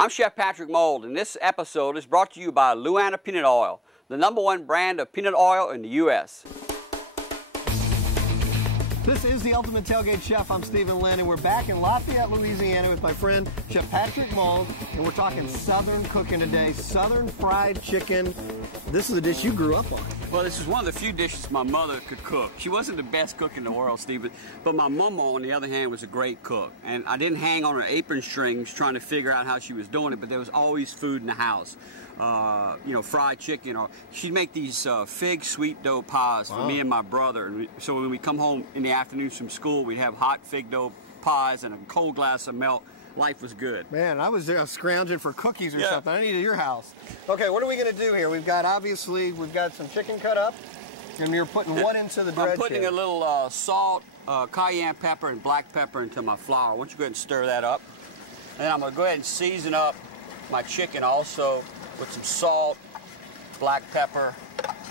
I'm Chef Patrick Mould, and this episode is brought to you by Linn Peanut Oil, the #1 brand of peanut oil in the U.S. This is the Ultimate Tailgate Chef. I'm Stephen Linn, and we're back in Lafayette, Louisiana with my friend Chef Patrick Mould, and we're talking Southern cooking today, Southern fried chicken. This is a dish you grew up on. Well, this is one of the few dishes my mother could cook. She wasn't the best cook in the world, Stephen, but my mama, on the other hand, was a great cook. And I didn't hang on her apron strings trying to figure out how she was doing it, but there was always food in the house. You know, fried chicken, or she'd make these fig sweet dough pies for me and my brother. And so when we come home in the afternoons from school, we'd have hot fig dough pies and a cold glass of milk. Life was good. Man, I was there scrounging for cookies or something. I needed your house. Okay, what are we going to do here? We've got, obviously, we've got some chicken cut up, and you're putting what into the dredge? I'm putting a little salt, cayenne pepper, and black pepper into my flour. Why don't you go ahead and stir that up? And then I'm going to go ahead and season up my chicken also with some salt, black pepper.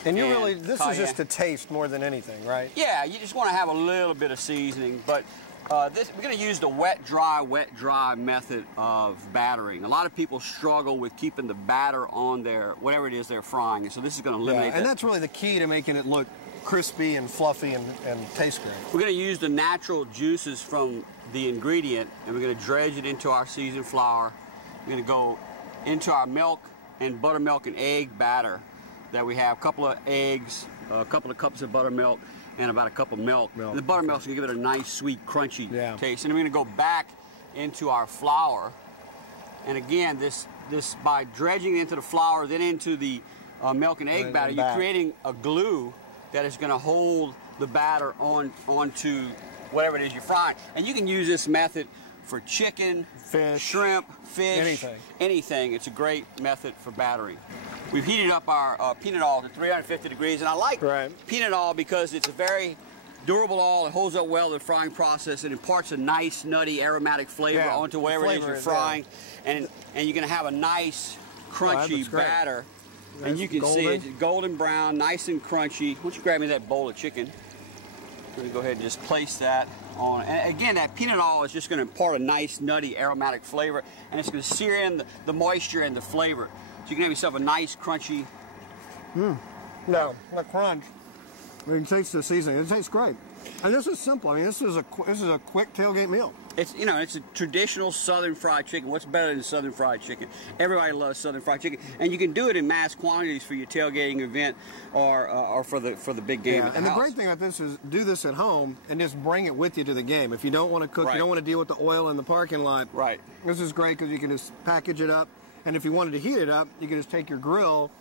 And you really, this is just to taste more than anything, right? Yeah, you just want to have a little bit of seasoning, but we're going to use the wet, dry method of battering. A lot of people struggle with keeping the batter on their, whatever it is they're frying, and so this is going to eliminate that. And that's really the key to making it look crispy and fluffy and taste great. We're going to use the natural juices from the ingredient, and we're going to dredge it into our seasoned flour. We're going to go into our milk and buttermilk and egg batter that we have. A couple of eggs, a couple of cups of buttermilk, and about a cup of milk. The buttermilk's going to give it a nice, sweet, crunchy taste. And we're going to go back into our flour. And again, this by dredging into the flour, then into the milk and egg batter, you're creating a glue that is going to hold the batter onto whatever it is you're frying. And you can use this method for chicken, fish, shrimp, fish, anything. It's a great method for battering. We've heated up our peanut oil to 350 degrees, and I like peanut oil because it's a very durable oil. It holds up well in the frying process. It imparts a nice, nutty, aromatic flavor onto whatever it is you're frying, and you're going to have a nice, crunchy batter. And you can see it golden brown, nice and crunchy. Why don't you grab me that bowl of chicken? I'm going to go ahead and just place that on. And again, that peanut oil is just going to impart a nice, nutty, aromatic flavor, and it's going to sear in the moisture and the flavor. So you can have yourself a nice, crunchy. No, the crunch. You can taste the seasoning. It tastes great. And this is simple. I mean, this is a quick tailgate meal. It's, you know, it's a traditional Southern fried chicken. What's better than Southern fried chicken? Everybody loves Southern fried chicken, and you can do it in mass quantities for your tailgating event or for the big game at the house. The great thing about this is do this at home and just bring it with you to the game. If you don't want to cook, you don't want to deal with the oil in the parking lot. This is great because you can just package it up, and if you wanted to heat it up, you can just take your grill,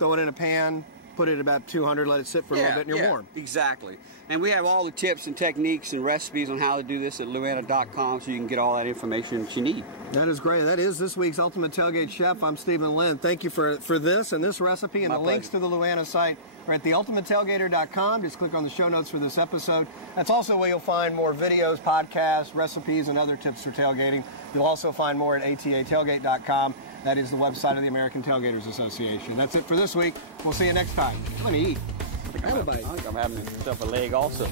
throw it in a pan, put it at about 200, let it sit for a little bit, and you're warm. Exactly. And we have all the tips and techniques and recipes on how to do this at Louisiana.com, so you can get all that information that you need. That is great. That is this week's Ultimate Tailgate Chef. I'm Stephen Linn. Thank you for this and this recipe, and the links to the Louisiana site are at theultimatetailgater.com. Just click on the show notes for this episode. That's also where you'll find more videos, podcasts, recipes, and other tips for tailgating. You'll also find more at atatailgate.com. That is the website of the American Tailgaters Association. That's it for this week. We'll see you next time. Let me eat. I think I'm having myself a leg also.